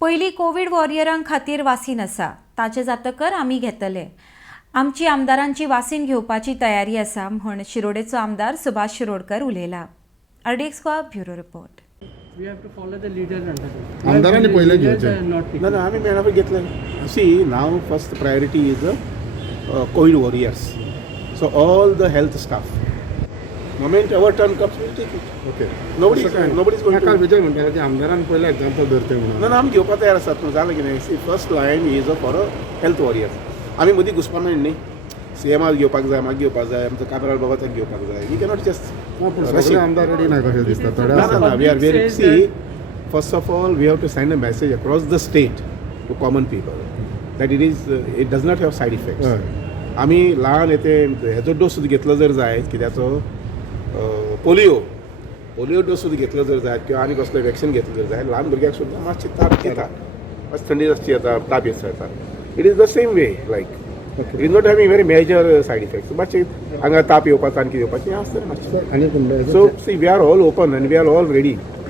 पयलीं कोविड वॉरियरांक खातीर वासीन आसा, ताचे जातकर आमी घेतले. आमची आमदारांची वासीन घेवपाची तयारी आसा म्हण शिरोडेचो आमदार सुभाष शिरोडकर उलयला. RDXGOA bureau report. We have to follow the leader under this. आमदारांनी पहिले घेवचे. No, आम्ही मेळावे घेतले. See, now first priority is the COVID warriors. So all the health staff. Moment our turn comes, we'll take it. Okay. Nobody's going काल to. विजय म्हणटालो की आमदारान पहिले एग्जाम्पल धरते म्हणून. ना आमी घेवपाक तयार आसात. जालें कितें? See first line is for health warriors. आमी मदीं घुसपाक न्ही. CMआर घेवपाक जाय, म्हाका घेवपाक जाय, आमचो काबराल बाबाच्याक घेवपाक जाय. वी कॅनॉट जस्ट सगळे आमदार रेडी ना कशें दिसता थोडे आसा. No, we are very. See, first of all, we have to send a message across the state to common people that it does not have side effects. आमी ल्हान हेचो डोस सुद्दां घेतलो जर जायत कित्याचो पोलियो डोस सुद्दां घेतलो जर जायत किंवा आनी कसलो वॅक्सिन घेतलो जर जायत ल्हान भुरग्याक सुद्दां मातशी ताप येता, मातशी थंडी आसची येता, ताप येता. It is the same way like it is not having very major side effects. मातशी हांगा ताप येवपाचो आनी कितें येवपाचें आसता मातशें. So see we are all open and we are all ready.